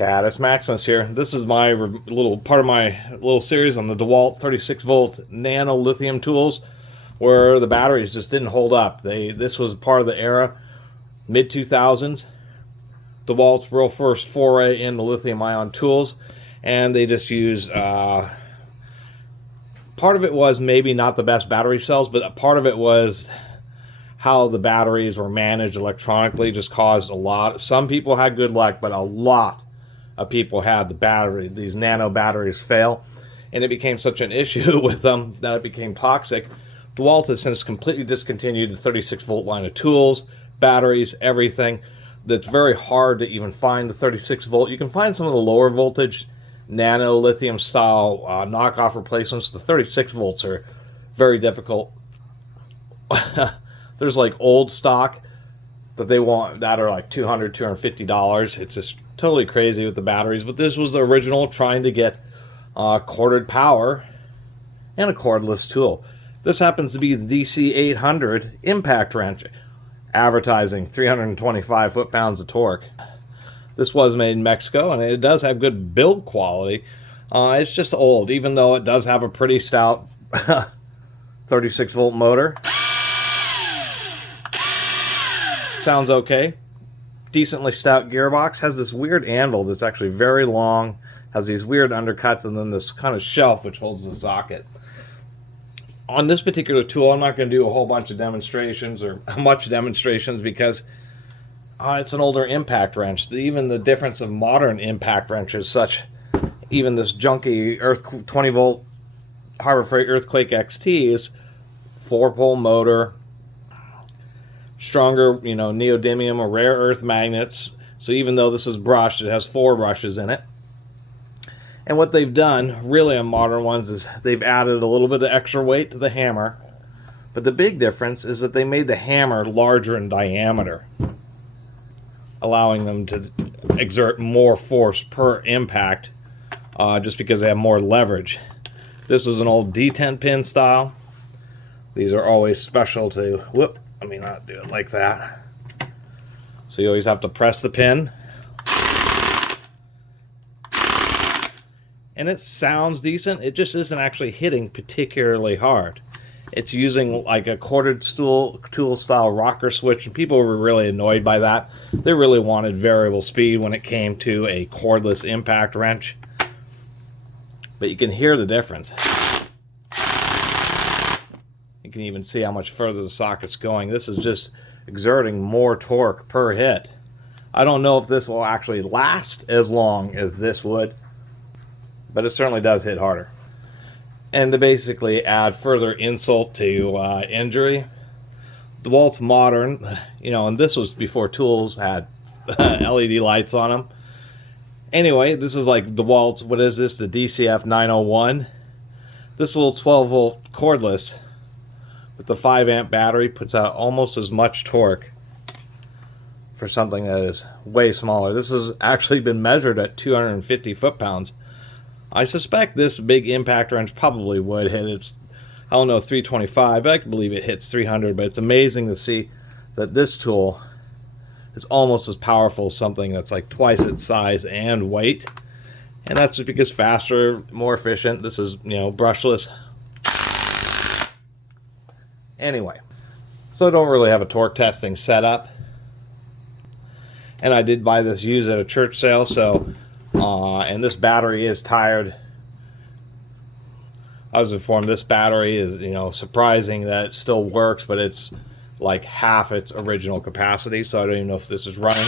Catus, Maximus here. This is my little part of my little series on the DeWalt 36 volt Nano Lithium tools, where the batteries just didn't hold up. This was part of the era, mid 2000s. DeWalt's real first foray into lithium ion tools, and they just used part of it was maybe not the best battery cells, but a part of it was how the batteries were managed electronically. Just caused a lot. Some people had good luck, but a lot of people had these nano batteries fail, and it became such an issue with them that it became toxic. DeWalt has since completely discontinued the 36 volt line of tools, batteries, everything. That's very hard to even find the 36 volt. You can find some of the lower voltage nano lithium style knockoff replacements. The 36 volts are very difficult. There's like old stock that they want that are like $200, $250. It's just totally crazy with the batteries. But this was the original, trying to get corded power and a cordless tool. This happens to be the DC901 impact wrench, advertising 325 foot-pounds of torque. This was made in Mexico, and it does have good build quality. It's just old, even though it does have a pretty stout 36 volt motor. Sounds okay. Decently stout gearbox. Has this weird anvil that's actually very long. Has these weird undercuts, and then this kind of shelf which holds the socket. On this particular tool, I'm not going to do a whole bunch of demonstrations or much demonstrations because it's an older impact wrench. Even the difference of modern impact wrenches, such even this junky 20 volt Harbor Freight Earthquake XT is 4-pole motor, stronger, neodymium or rare earth magnets. So even though this is brushed, it has 4 brushes in it. And what they've done, really on modern ones, is they've added a little bit of extra weight to the hammer. But the big difference is that they made the hammer larger in diameter, allowing them to exert more force per impact, just because they have more leverage. This was an old D10 pin style. These are always special to, let me not do it like that. So you always have to press the pin. And it sounds decent. It just isn't actually hitting particularly hard. It's using like a corded tool style rocker switch, and people were really annoyed by that. They really wanted variable speed when it came to a cordless impact wrench. But you can hear the difference. You can even see how much further the socket's going. This is just exerting more torque per hit. I don't know if this will actually last as long as this would, but it certainly does hit harder. And to basically add further insult to injury, DeWalt's modern, and this was before tools had LED lights on them. Anyway, this is like DeWalt's, what is this, the DCF901. This little 12 volt cordless with the 5 amp battery puts out almost as much torque for something that is way smaller. This has actually been measured at 250 foot-pounds. I suspect this big impact wrench probably would hit its, 325, but I can believe it hits 300. But it's amazing to see that this tool is almost as powerful as something that's like twice its size and weight. And that's just because faster, more efficient. This is, brushless. Anyway, so I don't really have a torque testing setup. And I did buy this used at a church sale, so and this battery is tired. I was informed this battery is, surprising that it still works, but it's like half its original capacity, so I don't even know if this is running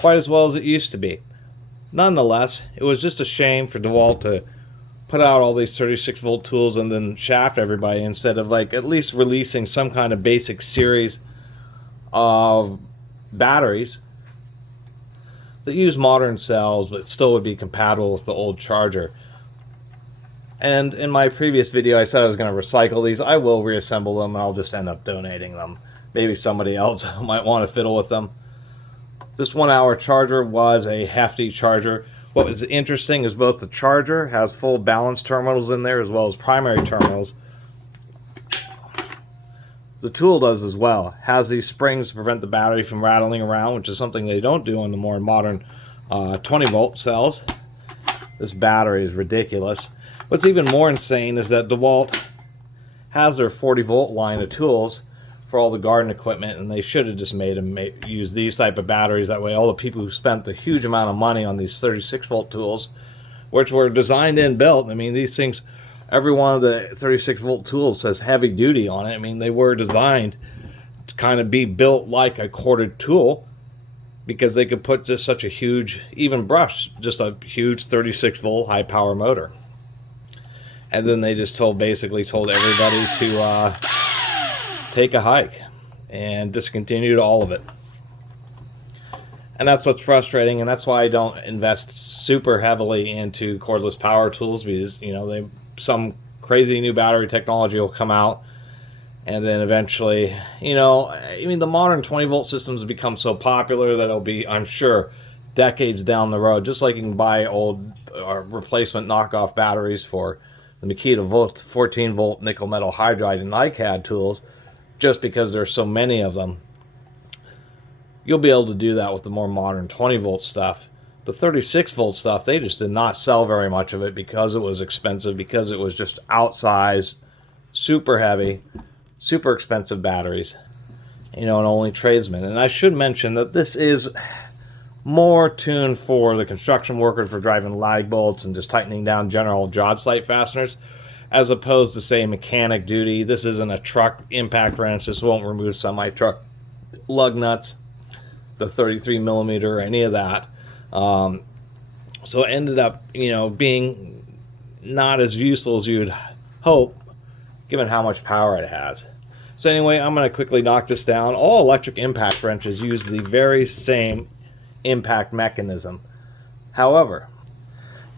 quite as well as it used to be. Nonetheless, it was just a shame for DeWalt to put out all these 36 volt tools and then shaft everybody instead of like at least releasing some kind of basic series of batteries that use modern cells but still would be compatible with the old charger. And in my previous video I said I was going to recycle these. I will reassemble them, and I'll just end up donating them. Maybe somebody else might want to fiddle with them. This 1 hour charger was a hefty charger. What was interesting is both the charger has full balance terminals in there as well as primary terminals. The tool does as well. Has these springs to prevent the battery from rattling around, which is something they don't do on the more modern 20-volt cells. This battery is ridiculous. What's even more insane is that DeWalt has their 40-volt line of tools for all the garden equipment, and they should have just made them use these type of batteries. That way all the people who spent a huge amount of money on these 36-volt tools, which were designed and built, I mean, these things, every one of the 36-volt tools says heavy duty on it. I mean, they were designed to kind of be built like a corded tool, because they could put just such a huge, even brush, just a huge 36-volt high-power motor. And then they just basically told everybody to take a hike and discontinued all of it. And that's what's frustrating, and that's why I don't invest super heavily into cordless power tools, because, you know, some crazy new battery technology will come out, and then eventually, you know, I mean, the modern 20-volt systems have become so popular that it'll be, I'm sure, decades down the road, just like you can buy old replacement knockoff batteries for the Makita 14-volt nickel metal hydride and NiCad tools, just because there's so many of them. You'll be able to do that with the more modern 20-volt stuff. The 36-volt stuff, they just did not sell very much of it because it was expensive, because it was just outsized, super heavy, super expensive batteries, you know, and only tradesmen. And I should mention that this is more tuned for the construction worker for driving lag bolts and just tightening down general job site fasteners, as opposed to, say, mechanic duty. This isn't a truck impact wrench. This won't remove semi-truck lug nuts, the 33 millimeter, any of that. So it ended up, you know, being not as useful as you'd hope, given how much power it has. So anyway, I'm going to quickly knock this down. All electric impact wrenches use the very same impact mechanism. However,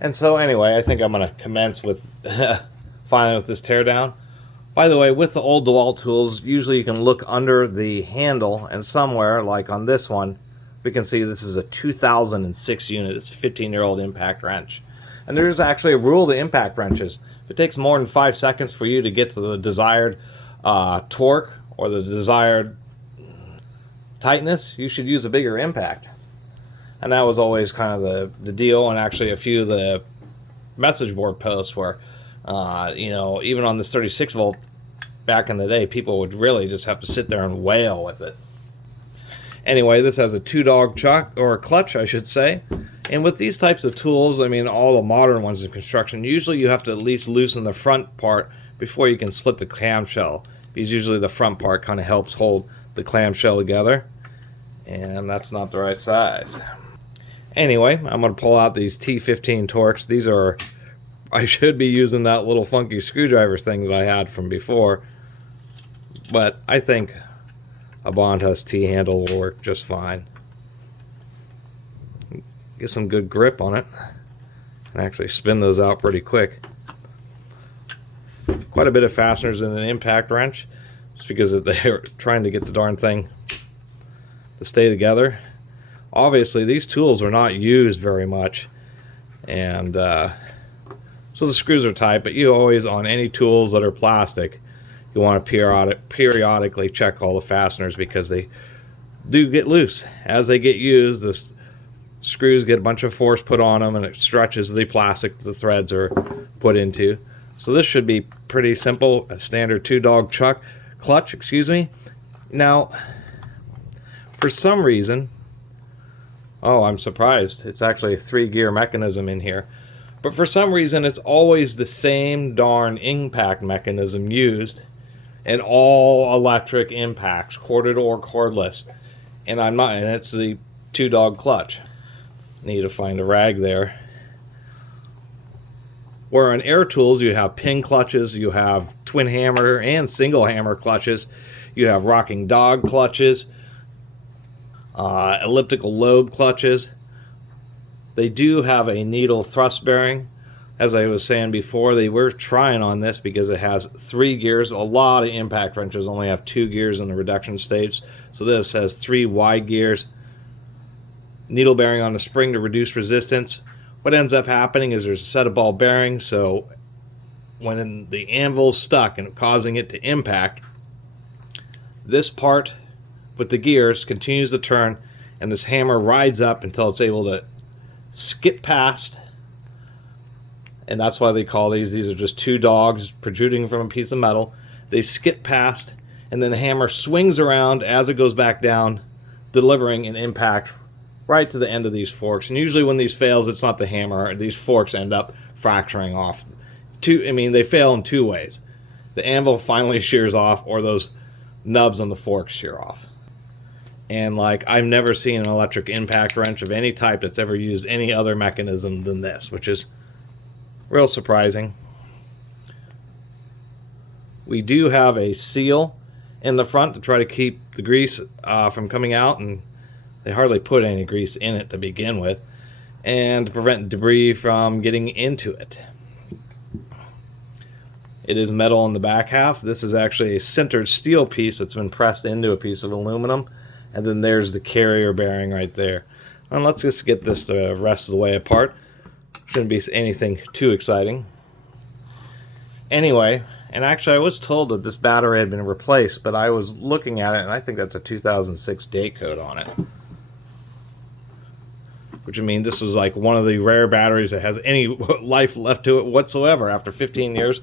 and so anyway, I think I'm going to commence with finally with this teardown. By the way, with the old DeWalt tools, usually you can look under the handle, and somewhere, like on this one, we can see this is a 2006 unit. It's a 15-year-old impact wrench. And there's actually a rule to impact wrenches. If it takes more than 5 seconds for you to get to the desired torque or the desired tightness, you should use a bigger impact. And that was always kind of the deal, and actually a few of the message board posts where, you know, even on this 36 volt back in the day, people would really just have to sit there and wail with it. Anyway, this has a 2-dog chuck, or clutch, I should say. And with these types of tools, I mean, all the modern ones in construction, usually you have to at least loosen the front part before you can split the clamshell, because usually the front part kind of helps hold the clamshell together, and that's not the right size. Anyway, I'm going to pull out these T15 Torx. These are, I should be using that little funky screwdriver thing that I had from before, but I think a Bontus T-handle will work just fine. Get some good grip on it, and actually spin those out pretty quick. Quite a bit of fasteners in an impact wrench, just because they're trying to get the darn thing to stay together. Obviously, these tools are not used very much, and so the screws are tight, but you always, on any tools that are plastic, you want to periodically check all the fasteners, because they do get loose. As they get used, the screws get a bunch of force put on them, and it stretches the plastic the threads are put into. So this should be pretty simple, a standard 2-dog clutch, excuse me. Now, for some reason, oh, I'm surprised, it's actually a 3-gear mechanism in here. But for some reason, it's always the same darn impact mechanism used in all electric impacts, corded or cordless. And it's the 2-dog clutch. Need to find a rag there. Where on air tools, you have pin clutches, you have twin hammer and single hammer clutches, you have rocking dog clutches, elliptical lobe clutches. They do have a needle thrust bearing. As I was saying before, they were trying on this because it has 3 gears. A lot of impact wrenches only have 2 gears in the reduction stage. So this has 3 wide gears. Needle bearing on the spring to reduce resistance. What ends up happening is there's a set of ball bearings, so when the anvil's stuck and causing it to impact, this part with the gears continues to turn, and this hammer rides up until it's able to skip past, and that's why they call these are just two dogs protruding from a piece of metal. They skip past, and then the hammer swings around as it goes back down, delivering an impact right to the end of these forks. And usually when these fails, it's not the hammer. These forks end up fracturing off. They fail in two ways. The anvil finally shears off, or those nubs on the forks shear off. And like, I've never seen an electric impact wrench of any type that's ever used any other mechanism than this, which is real surprising. We do have a seal in the front to try to keep the grease from coming out, and they hardly put any grease in it to begin with, and to prevent debris from getting into it. It is metal in the back half. This is actually a sintered steel piece that's been pressed into a piece of aluminum, and then there's the carrier bearing right there. And let's just get this the rest of the way apart. Shouldn't be anything too exciting. Anyway, and actually I was told that this battery had been replaced, but I was looking at it and I think that's a 2006 date code on it. Which, I mean, this is like one of the rare batteries that has any life left to it whatsoever after 15 years.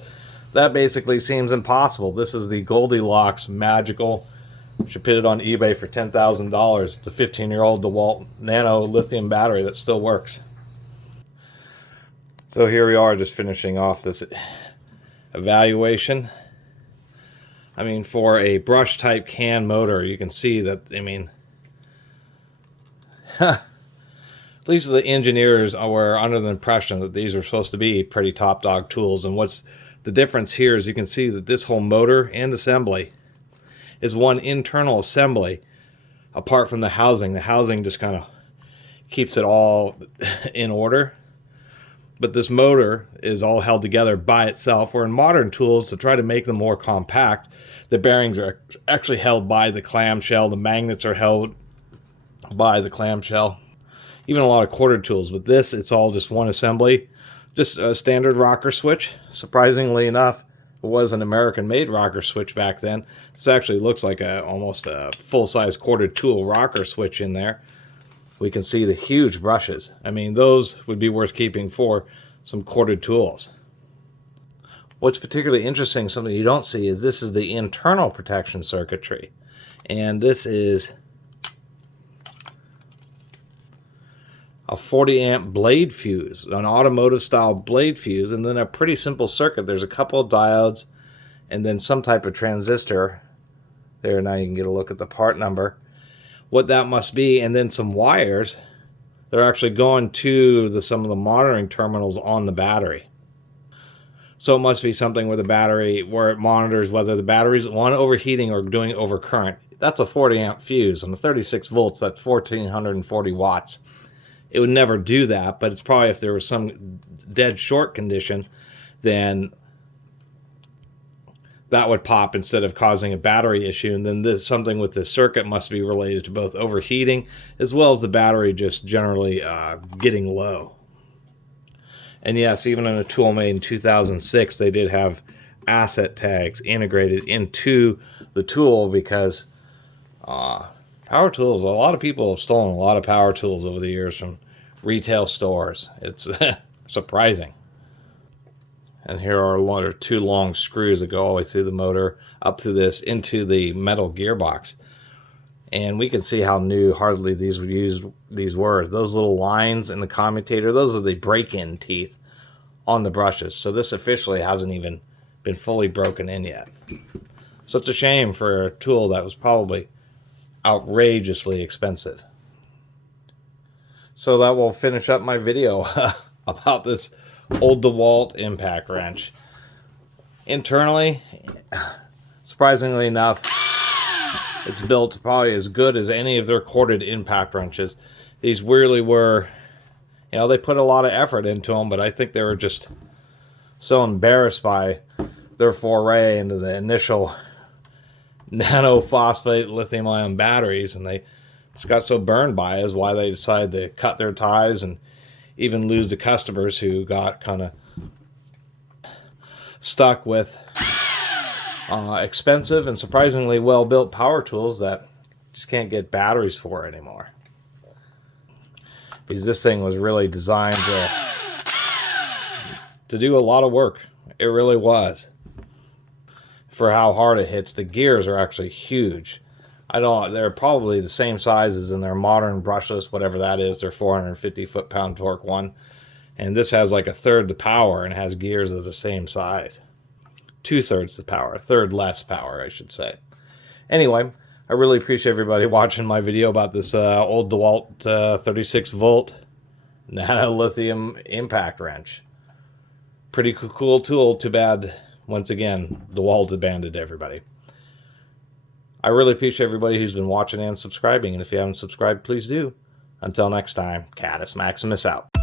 That basically seems impossible. This is the Goldilocks magical. You should put it on eBay for $10,000. It's a 15-year-old DeWalt Nano lithium battery that still works. So here we are, just finishing off this evaluation. I mean, for a brush type can motor, you can see that, I mean, at least the engineers were under the impression that these were supposed to be pretty top dog tools. And what's the difference here is you can see that this whole motor and assembly is one internal assembly apart from the housing. The housing just kind of keeps it all in order. But this motor is all held together by itself, where in modern tools, to try to make them more compact, the bearings are actually held by the clamshell, the magnets are held by the clamshell, even a lot of quartered tools. But this, it's all just one assembly, just a standard rocker switch. Surprisingly enough, it was an American-made rocker switch back then. This actually looks like almost a full-size quartered tool rocker switch in there. We can see the huge brushes. I mean, those would be worth keeping for some quartered tools. What's particularly interesting, something you don't see, is this is the internal protection circuitry. And this is a 40 amp blade fuse, an automotive style blade fuse, and then a pretty simple circuit. There's a couple of diodes and then some type of transistor. There, now you can get a look at the part number, what that must be, and then some wires. They're actually going to some of the monitoring terminals on the battery. So it must be something with the battery where it monitors whether the battery's overheating or doing overcurrent. That's a 40 amp fuse. On the 36 volts, that's 1440 watts. It would never do that, but it's probably if there was some dead short condition, then that would pop instead of causing a battery issue. And then something with this circuit must be related to both overheating as well as the battery just generally getting low. And yes, even in a tool made in 2006, they did have asset tags integrated into the tool because power tools, a lot of people have stolen a lot of power tools over the years from retail stores. It's surprising. And here are two long screws that go all the way through the motor up through this into the metal gearbox. And we can see how new hardly these were. Those little lines in the commutator, those are the break-in teeth on the brushes. So this officially hasn't even been fully broken in yet. Such a shame for a tool that was probably outrageously expensive. So that will finish up my video about this old DeWalt impact wrench. Internally, surprisingly enough, it's built probably as good as any of their corded impact wrenches. These really were, you know, they put a lot of effort into them, but I think they were just so embarrassed by their foray into the initial nanophosphate lithium-ion batteries, and they just got so burned by it is why they decided to cut their ties and even lose the customers who got kind of stuck with expensive and surprisingly well-built power tools that just can't get batteries for anymore. because this thing was really designed to do a lot of work. It really was. For how hard it hits, the gears are actually huge. They're probably the same size as in their modern brushless, whatever that is, their 450 foot-pound torque one. And this has like a third the power and has gears of the same size. 2/3 the power, a third less power, I should say. Anyway, I really appreciate everybody watching my video about this old DeWalt 36 volt Nano Lithium impact wrench. Pretty cool tool. Too bad, once again, DeWalt abandoned everybody. I really appreciate everybody who's been watching and subscribing, and if you haven't subscribed, please do. Until next time, Catus Maximus out.